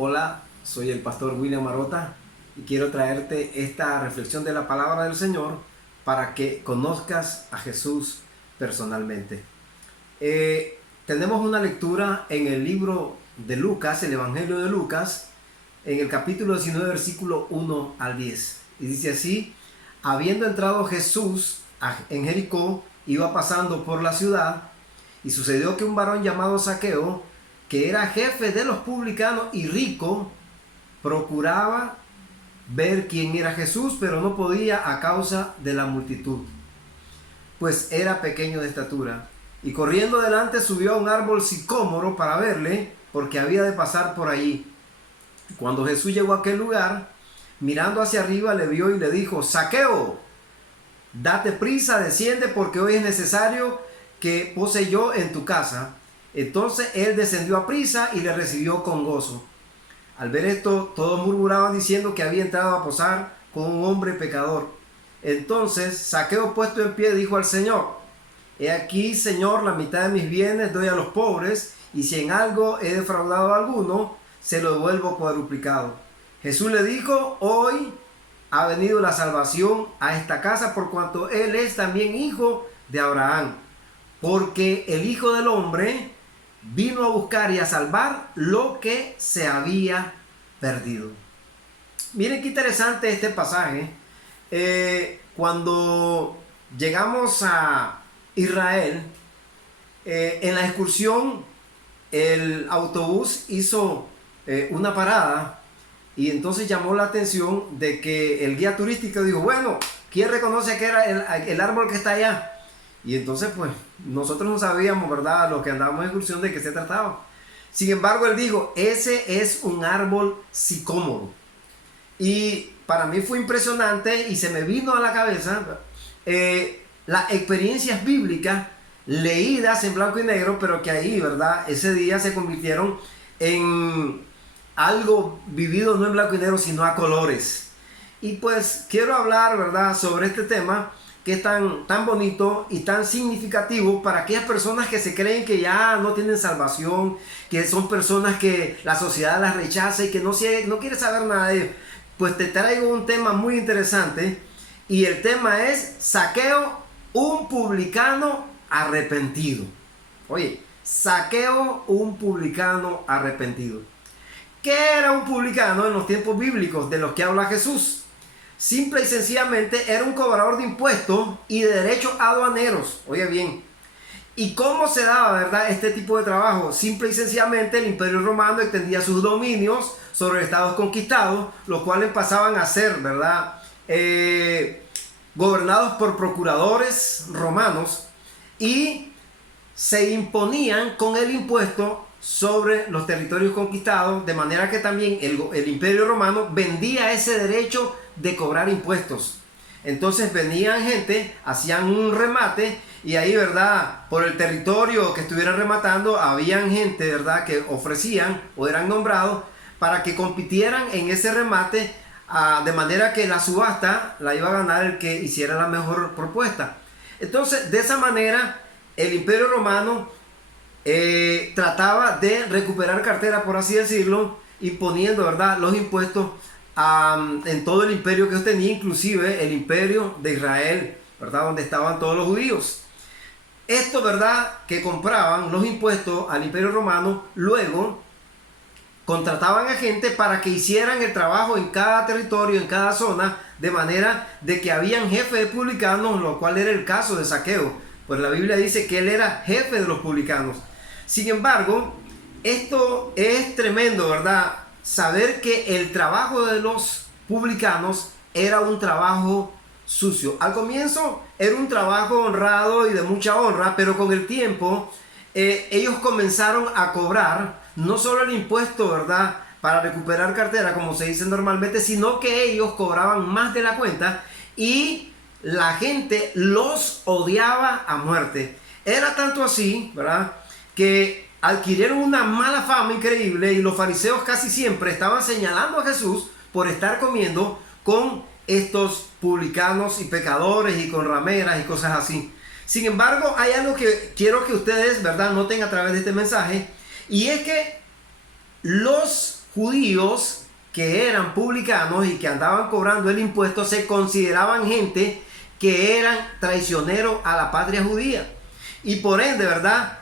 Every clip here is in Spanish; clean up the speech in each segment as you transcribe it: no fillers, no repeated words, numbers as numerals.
Hola, soy el pastor William Marota y quiero traerte esta reflexión de la palabra del Señor para que conozcas a Jesús personalmente. Tenemos una lectura en el libro de Lucas, el Evangelio de Lucas, en el capítulo 19, versículo 1 al 10. Y dice así: habiendo entrado Jesús en Jericó, iba pasando por la ciudad, y sucedió que un varón llamado Zaqueo, que era jefe de los publicanos y rico, procuraba ver quién era Jesús, pero no podía a causa de la multitud, pues era pequeño de estatura. Y corriendo delante subió a un árbol sicómoro para verle, porque había de pasar por allí. Cuando Jesús llegó a aquel lugar, mirando hacia arriba, le vio y le dijo: Zaqueo, date prisa, desciende, porque hoy es necesario que pose yo en tu casa. Entonces él descendió a prisa y le recibió con gozo. Al ver esto, todos murmuraban diciendo que había entrado a posar con un hombre pecador. Entonces Zaqueo, puesto en pie, dijo al Señor: he aquí, Señor, la mitad de mis bienes doy a los pobres, y si en algo he defraudado a alguno, se lo devuelvo cuadruplicado. Jesús le dijo: hoy ha venido la salvación a esta casa, por cuanto él es también hijo de Abraham, porque el Hijo del Hombre vino a buscar y a salvar lo que se había perdido. Miren qué interesante este pasaje. Cuando llegamos a Israel, en la excursión el autobús hizo una parada, y entonces llamó la atención de que el guía turístico dijo: bueno, ¿quién reconoce que era el árbol que está allá? Y entonces pues nosotros no sabíamos, ¿verdad?, los que andábamos en excursión, de qué se trataba. Sin embargo, él dijo: ese es un árbol sicómoro. Y para mí fue impresionante, y se me vino a la cabeza las experiencias bíblicas leídas en blanco y negro, pero que ahí, ¿verdad?, ese día se convirtieron en algo vivido no en blanco y negro, sino a colores. Y pues quiero hablar, ¿verdad?, sobre este tema que es tan bonito y tan significativo para aquellas personas que se creen que ya no tienen salvación, que son personas que la sociedad las rechaza y que no quiere saber nada de ellos. Pues te traigo un tema muy interesante, y el tema es Zaqueo, un publicano arrepentido. Oye, Zaqueo, un publicano arrepentido. ¿Qué era un publicano en los tiempos bíblicos de los que habla Jesús? Simple y sencillamente era un cobrador de impuestos y de derechos aduaneros. Oye bien, ¿y cómo se daba, verdad, este tipo de trabajo? Simple y sencillamente el Imperio Romano extendía sus dominios sobre estados conquistados, los cuales pasaban a ser, ¿verdad?, gobernados por procuradores romanos, y se imponían con el impuesto sobre los territorios conquistados, de manera que también el Imperio Romano vendía ese derecho de cobrar impuestos. Entonces venían gente, hacían un remate, y ahí, ¿verdad?, por el territorio que estuvieran rematando, habían gente, ¿verdad?, que ofrecían o eran nombrados para que compitieran en ese remate, de manera que la subasta la iba a ganar el que hiciera la mejor propuesta. Entonces, de esa manera, el Imperio Romano trataba de recuperar cartera, por así decirlo, imponiendo, ¿verdad?, los impuestos en todo el imperio que ellos tenían, inclusive el imperio de Israel, ¿verdad?, donde estaban todos los judíos. Esto, ¿verdad?, que compraban los impuestos al Imperio Romano, luego contrataban a gente para que hicieran el trabajo en cada territorio, en cada zona, de manera de que habían jefes de publicanos, lo cual era el caso de Zaqueo. Pues la Biblia dice que él era jefe de los publicanos. Sin embargo, esto es tremendo, ¿verdad?, saber que el trabajo de los publicanos era un trabajo sucio. Al comienzo era un trabajo honrado y de mucha honra, pero con el tiempo ellos comenzaron a cobrar no solo el impuesto, ¿verdad?, para recuperar cartera, como se dice normalmente, sino que ellos cobraban más de la cuenta, y la gente los odiaba a muerte. Era tanto así, ¿verdad?, que adquirieron una mala fama increíble, y los fariseos casi siempre estaban señalando a Jesús por estar comiendo con estos publicanos y pecadores, y con rameras y cosas así. Sin embargo, hay algo que quiero que ustedes, ¿verdad?, noten a través de este mensaje, y es que los judíos que eran publicanos y que andaban cobrando el impuesto se consideraban gente que eran traicioneros a la patria judía. Y por ende, ¿verdad?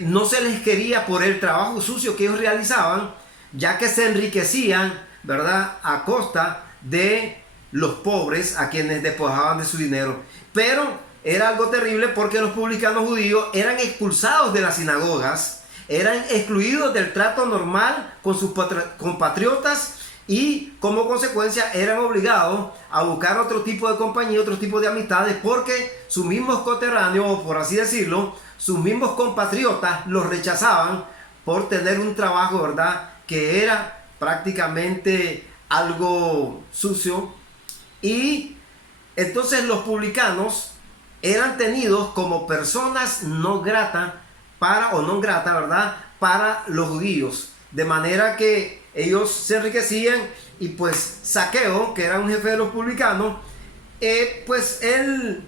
No se les quería por el trabajo sucio que ellos realizaban, ya que se enriquecían, ¿verdad?, a costa de los pobres a quienes despojaban de su dinero. Pero era algo terrible porque los publicanos judíos eran expulsados de las sinagogas, eran excluidos del trato normal con sus compatriotas y como consecuencia eran obligados a buscar otro tipo de compañía, otro tipo de amistades, porque sus mismos coterráneos, o por así decirlo, sus mismos compatriotas los rechazaban por tener un trabajo, ¿verdad?, que era prácticamente algo sucio. Y entonces los publicanos eran tenidos como personas no gratas ¿verdad?, para los judíos, de manera que ellos se enriquecían. Y pues Zaqueo, que era un jefe de los publicanos, pues él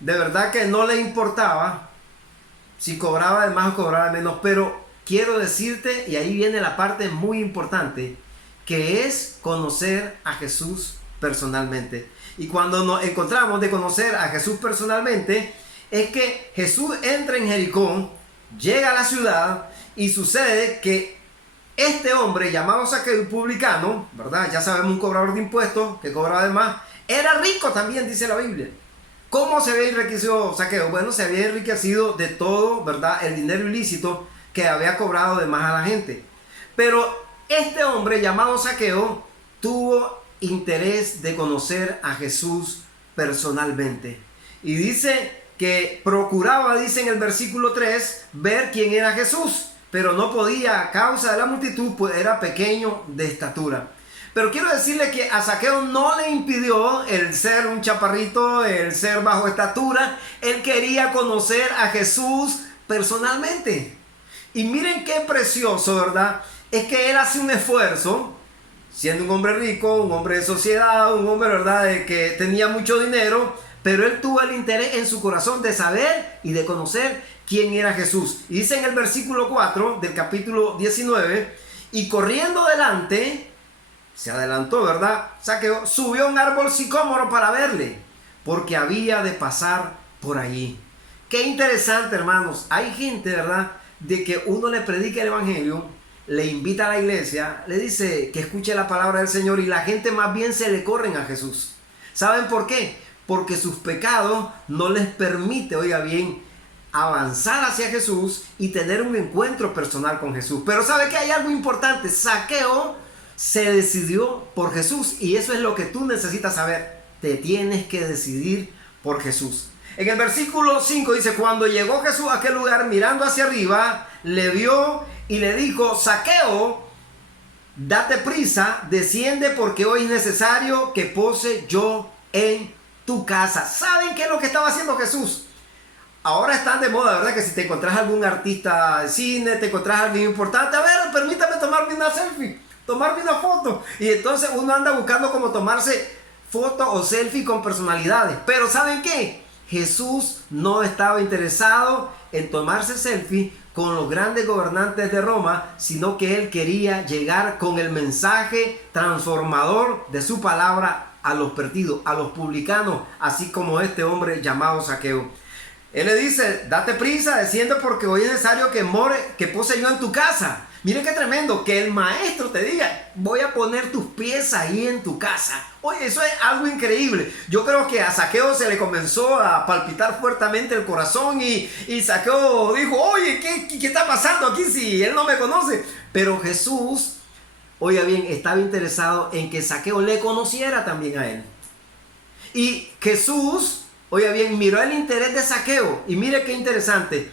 de verdad que no le importaba si cobraba de más o cobraba de menos. Pero quiero decirte, y ahí viene la parte muy importante, que es conocer a Jesús personalmente. Y cuando nos encontramos de conocer a Jesús personalmente, es que Jesús entra en Jericó, llega a la ciudad y sucede que este hombre llamado Zaqueo, publicano, ¿verdad?, ya sabemos, un cobrador de impuestos que cobraba de más, era rico también, dice la Biblia. ¿Cómo se había enriquecido Zaqueo? Bueno, se había enriquecido de todo, ¿verdad?, el dinero ilícito que había cobrado de más a la gente. Pero este hombre llamado Zaqueo tuvo interés de conocer a Jesús personalmente. Y dice que procuraba, dice en el versículo 3, ver quién era Jesús, pero no podía a causa de la multitud, pues era pequeño de estatura. Pero quiero decirle que a Zaqueo no le impidió el ser un chaparrito, el ser bajo estatura. Él quería conocer a Jesús personalmente. Y miren qué precioso, ¿verdad? Es que él hace un esfuerzo, siendo un hombre rico, un hombre de sociedad, un hombre, ¿verdad?, de que tenía mucho dinero, pero él tuvo el interés en su corazón de saber y de conocer quién era Jesús. Y dice en el versículo 4 del capítulo 19, y corriendo delante, se adelantó, ¿verdad?, Zaqueo subió a un árbol sicómoro para verle, porque había de pasar por allí. Qué interesante, hermanos. Hay gente, ¿verdad?, de que uno le predica el evangelio, le invita a la iglesia, le dice que escuche la palabra del Señor, y la gente más bien se le corren a Jesús. ¿Saben por qué? Porque sus pecados no les permite, oiga bien, avanzar hacia Jesús y tener un encuentro personal con Jesús. Pero ¿sabe que hay algo importante? Zaqueo se decidió por Jesús, y eso es lo que tú necesitas saber. Te tienes que decidir por Jesús. En el versículo 5 dice: cuando llegó Jesús a aquel lugar, mirando hacia arriba, le vio y le dijo: Zaqueo, date prisa, desciende, porque hoy es necesario que pose yo en tu casa. ¿Saben qué es lo que estaba haciendo Jesús? Ahora están de moda, ¿verdad?, que si te encontrás algún artista de cine, te encontrás a alguien importante, a ver, permítame tomarme una selfie, tomarme una foto. Y entonces uno anda buscando cómo tomarse foto o selfie con personalidades. Pero ¿saben qué? Jesús no estaba interesado en tomarse selfie con los grandes gobernantes de Roma, sino que él quería llegar con el mensaje transformador de su palabra a los perdidos, a los publicanos, así como este hombre llamado Zaqueo. Él le dice: date prisa, desciende, porque hoy es necesario que pose yo en tu casa. Miren qué tremendo, que el maestro te diga: voy a poner tus pies ahí en tu casa. Oye, eso es algo increíble. Yo creo que a Zaqueo se le comenzó a palpitar fuertemente el corazón, y Zaqueo dijo: oye, ¿qué está pasando aquí si él no me conoce? Pero Jesús, oiga bien, estaba interesado en que Zaqueo le conociera también a él. Y Jesús, oiga bien, miró el interés de Zaqueo, y mire qué interesante.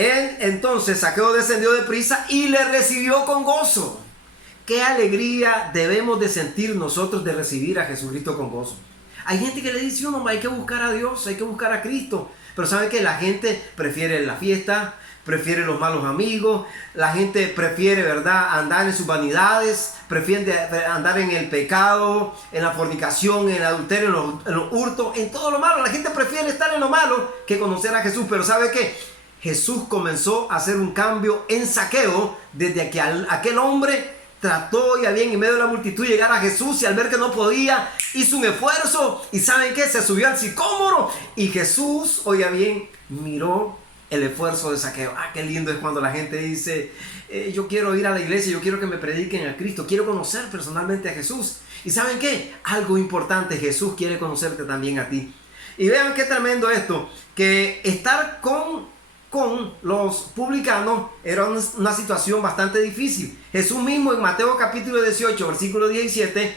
Entonces Zaqueo descendió de prisa y le recibió con gozo. Qué alegría debemos de sentir nosotros de recibir a Jesucristo con gozo. Hay gente que le dice: no, hay que buscar a Dios, hay que buscar a Cristo. Pero ¿sabe qué? La gente prefiere la fiesta, prefiere los malos amigos, la gente prefiere, ¿verdad?, andar en sus vanidades, prefiere andar en el pecado, en la fornicación, en el adulterio, en los hurtos, en todo lo malo. La gente prefiere estar en lo malo que conocer a Jesús. Pero ¿sabe qué? Jesús comenzó a hacer un cambio en Zaqueo desde que aquel hombre trató ya bien en medio de la multitud llegar a Jesús, y al ver que no podía, hizo un esfuerzo, y ¿saben qué? Se subió al sicómoro, y Jesús, oiga bien, miró el esfuerzo de Zaqueo. Qué lindo es cuando la gente dice, yo quiero ir a la iglesia, yo quiero que me prediquen a Cristo, quiero conocer personalmente a Jesús. Y ¿saben qué? Algo importante, Jesús quiere conocerte también a ti. Y vean qué tremendo esto, que estar con los publicanos era una situación bastante difícil. Jesús mismo en Mateo capítulo 18, versículo 17,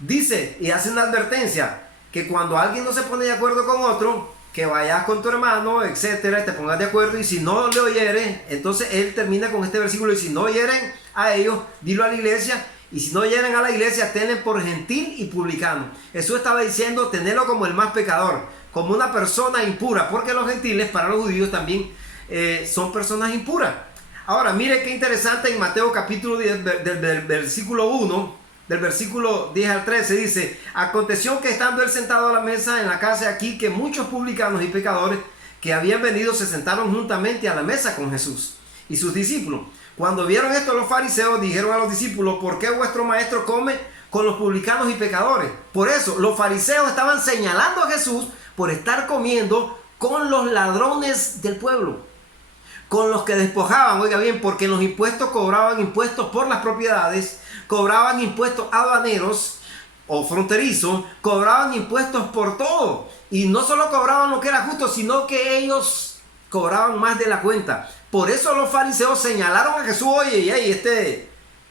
dice y hace una advertencia, que cuando alguien no se pone de acuerdo con otro, que vayas con tu hermano, etcétera, te pongas de acuerdo, y si no le oyeres, entonces él termina con este versículo, y si no oyeren a ellos, dilo a la iglesia, y si no oyeren a la iglesia, tenle por gentil y publicano. Jesús estaba diciendo, tenerlo como el más pecador, como una persona impura, porque los gentiles para los judíos también son personas impuras. Ahora, mire qué interesante, en Mateo capítulo 10, del versículo 1, del versículo 10 al 13, dice: aconteció que estando él sentado a la mesa en la casa de aquí, que muchos publicanos y pecadores que habían venido se sentaron juntamente a la mesa con Jesús y sus discípulos. Cuando vieron esto, los fariseos dijeron a los discípulos: ¿por qué vuestro maestro come con los publicanos y pecadores? Por eso los fariseos estaban señalando a Jesús por estar comiendo con los ladrones del pueblo, con los que despojaban, oiga bien, porque en los impuestos cobraban impuestos por las propiedades, cobraban impuestos aduaneros o fronterizos, cobraban impuestos por todo. Y no solo cobraban lo que era justo, sino que ellos cobraban más de la cuenta. Por eso los fariseos señalaron a Jesús: oye, este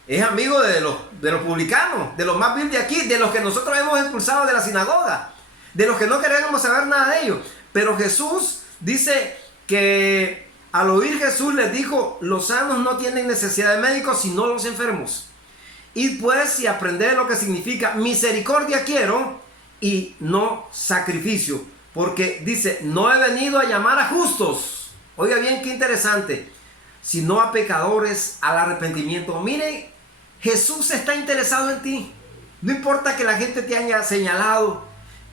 es amigo de los publicanos, de los más vil de aquí, de los que nosotros hemos expulsado de la sinagoga, de los que no queríamos saber nada de ellos. Pero Jesús dice que al oír Jesús les dijo: los sanos no tienen necesidad de médicos, sino los enfermos. Id pues y aprended lo que significa misericordia quiero y no sacrificio. Porque dice: no he venido a llamar a justos. Oiga bien, qué interesante. Sino a pecadores al arrepentimiento. Mire, Jesús está interesado en ti. No importa que la gente te haya señalado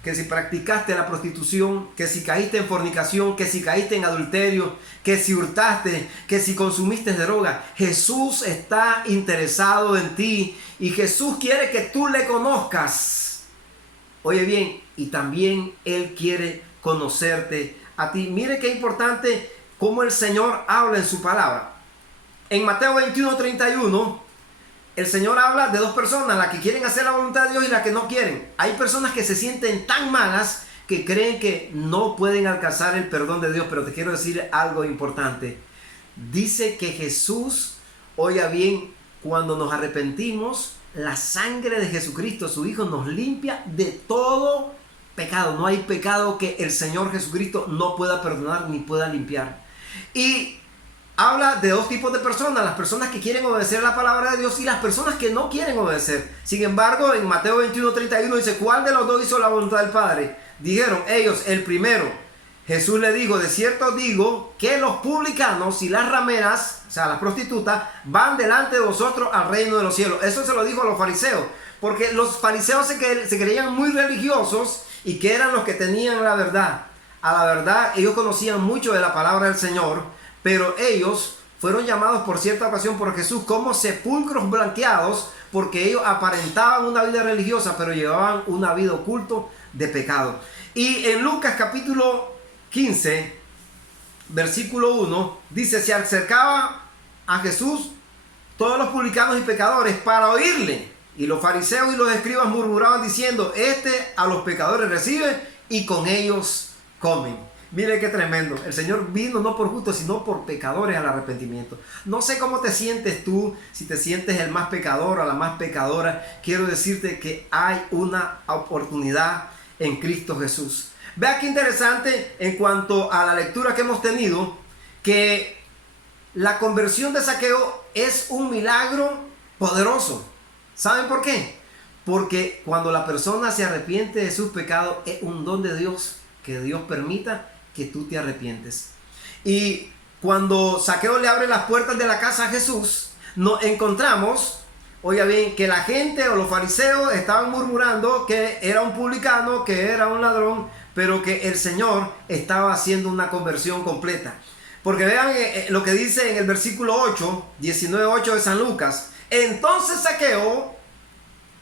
que si practicaste la prostitución, que si caíste en fornicación, que si caíste en adulterio, que si hurtaste, que si consumiste droga. Jesús está interesado en ti y Jesús quiere que tú le conozcas. Oye bien, y también Él quiere conocerte a ti. Mire qué importante cómo el Señor habla en su palabra. En Mateo 21:31, el Señor habla de dos personas, las que quieren hacer la voluntad de Dios y las que no quieren. Hay personas que se sienten tan malas que creen que no pueden alcanzar el perdón de Dios. Pero te quiero decir algo importante. Dice que Jesús, oiga bien, cuando nos arrepentimos, la sangre de Jesucristo, su Hijo, nos limpia de todo pecado. No hay pecado que el Señor Jesucristo no pueda perdonar ni pueda limpiar. Y habla de dos tipos de personas: las personas que quieren obedecer la palabra de Dios y las personas que no quieren obedecer. Sin embargo, en Mateo 21:31 dice: ¿cuál de los dos hizo la voluntad del Padre? Dijeron ellos: el primero. Jesús le dijo: de cierto digo que los publicanos y las rameras, o sea, las prostitutas, van delante de vosotros al reino de los cielos. Eso se lo dijo a los fariseos, porque los fariseos se creían muy religiosos y que eran los que tenían la verdad. A la verdad, ellos conocían mucho de la palabra del Señor, pero ellos fueron llamados por cierta ocasión por Jesús como sepulcros blanqueados, porque ellos aparentaban una vida religiosa, pero llevaban una vida oculta de pecado. Y en Lucas capítulo 15, versículo 1, dice: se acercaba a Jesús todos los publicanos y pecadores para oírle. Y los fariseos y los escribas murmuraban diciendo: este a los pecadores recibe y con ellos comen. Mire qué tremendo. El Señor vino no por justos, sino por pecadores al arrepentimiento. No sé cómo te sientes tú, si te sientes el más pecador o la más pecadora. Quiero decirte que hay una oportunidad en Cristo Jesús. Vea qué interesante en cuanto a la lectura que hemos tenido, que la conversión de Zaqueo es un milagro poderoso. ¿Saben por qué? Porque cuando la persona se arrepiente de sus pecados, es un don de Dios, que Dios permita que tú te arrepientes. Y cuando Zaqueo le abre las puertas de la casa a Jesús, nos encontramos, oiga bien, que la gente o los fariseos estaban murmurando que era un publicano, que era un ladrón, pero que el Señor estaba haciendo una conversión completa. Porque vean lo que dice en el versículo 8, 19:8 de San Lucas. Entonces Zaqueo,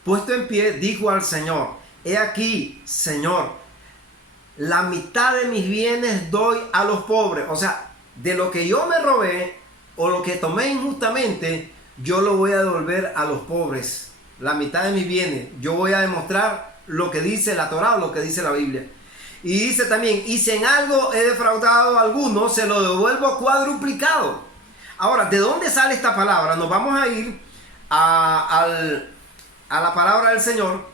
puesto en pie, dijo al Señor: he aquí, Señor, la mitad de mis bienes doy a los pobres. O sea, de lo que yo me robé o lo que tomé injustamente, yo lo voy a devolver a los pobres. La mitad de mis bienes. Yo voy a demostrar lo que dice la Torá o lo que dice la Biblia. Y dice también: y si en algo he defraudado a alguno, se lo devuelvo cuadruplicado. Ahora, ¿de dónde sale esta palabra? Nos vamos a ir a la palabra del Señor.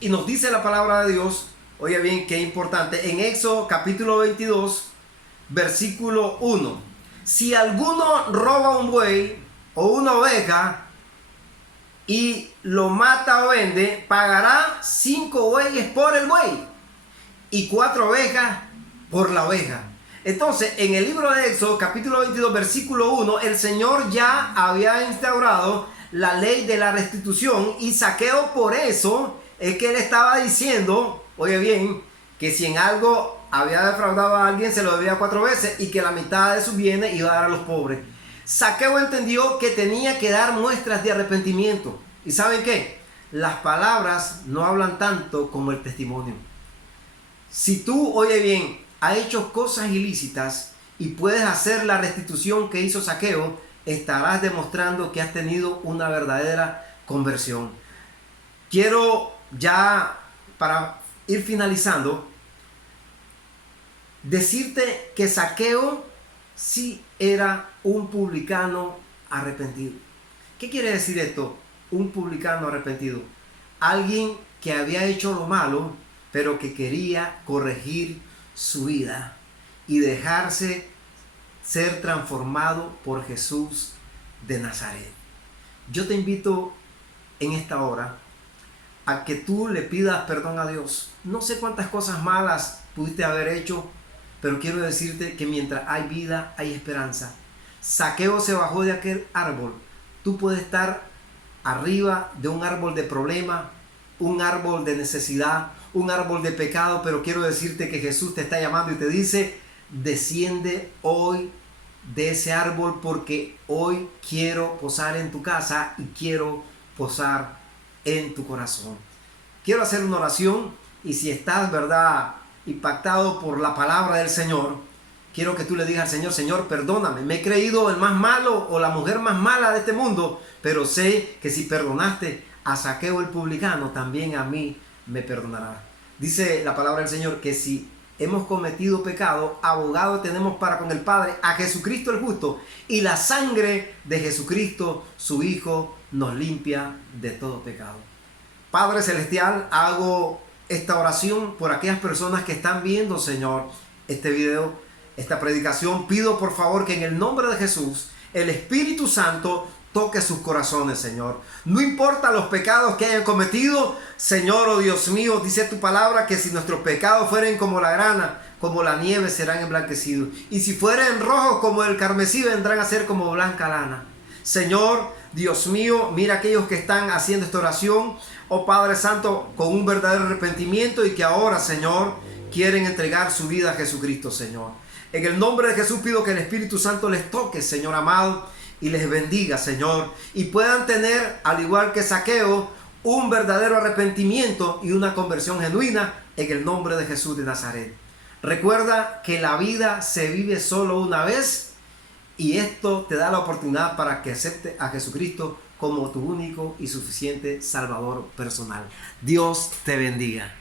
Y nos dice la palabra de Dios, oye bien, qué importante, en Éxodo capítulo 22, versículo 1. Si alguno roba un buey o una oveja y lo mata o vende, pagará 5 bueyes por el buey y 4 ovejas por la oveja. Entonces, en el libro de Éxodo, capítulo 22, versículo 1, el Señor ya había instaurado la ley de la restitución, y Zaqueo, por eso es que él estaba diciendo, oye bien, que si en algo había defraudado a alguien, se lo debía 4 veces y que la mitad de sus bienes iba a dar a los pobres. Zaqueo entendió que tenía que dar muestras de arrepentimiento. ¿Y saben qué? Las palabras no hablan tanto como el testimonio. Si tú, oye bien, has hecho cosas ilícitas y puedes hacer la restitución que hizo Zaqueo, estarás demostrando que has tenido una verdadera conversión. Quiero ya, para ir finalizando, decirte que Zaqueo sí era un publicano arrepentido. ¿Qué quiere decir esto? Un publicano arrepentido. Alguien que había hecho lo malo, pero que quería corregir su vida y dejarse ser transformado por Jesús de Nazaret. Yo te invito en esta hora a que tú le pidas perdón a Dios. No sé cuántas cosas malas pudiste haber hecho, pero quiero decirte que mientras hay vida, hay esperanza. Zaqueo se bajó de aquel árbol. Tú puedes estar arriba de un árbol de problema, un árbol de necesidad, un árbol de pecado, pero quiero decirte que Jesús te está llamando y te dice: desciende hoy de ese árbol, porque hoy quiero posar en tu casa y quiero posar en tu corazón. Quiero hacer una oración, y si estás, ¿verdad?, impactado por la palabra del Señor, quiero que tú le digas al Señor: Señor, perdóname, me he creído el más malo o la mujer más mala de este mundo, pero sé que si perdonaste a Zaqueo el publicano, también a mí me perdonarás. Dice la palabra del Señor que si hemos cometido pecado, abogado tenemos para con el Padre, a Jesucristo el justo, y la sangre de Jesucristo, su Hijo, nos limpia de todo pecado. Padre Celestial, hago esta oración por aquellas personas que están viendo, Señor, este video, esta predicación. Pido por favor que en el nombre de Jesús, el Espíritu Santo toque sus corazones, Señor. No importa los pecados que hayan cometido, Señor, oh Dios mío, dice tu palabra que si nuestros pecados fueren como la grana, como la nieve, serán emblanquecidos. Y si fueren rojos como el carmesí, vendrán a ser como blanca lana. Señor, Dios mío, mira aquellos que están haciendo esta oración, oh Padre Santo, con un verdadero arrepentimiento, y que ahora, Señor, quieren entregar su vida a Jesucristo, Señor. En el nombre de Jesús pido que el Espíritu Santo les toque, Señor amado, y les bendiga, Señor, y puedan tener, al igual que Zaqueo, un verdadero arrepentimiento y una conversión genuina en el nombre de Jesús de Nazaret. Recuerda que la vida se vive solo una vez, y esto te da la oportunidad para que aceptes a Jesucristo como tu único y suficiente Salvador personal. Dios te bendiga.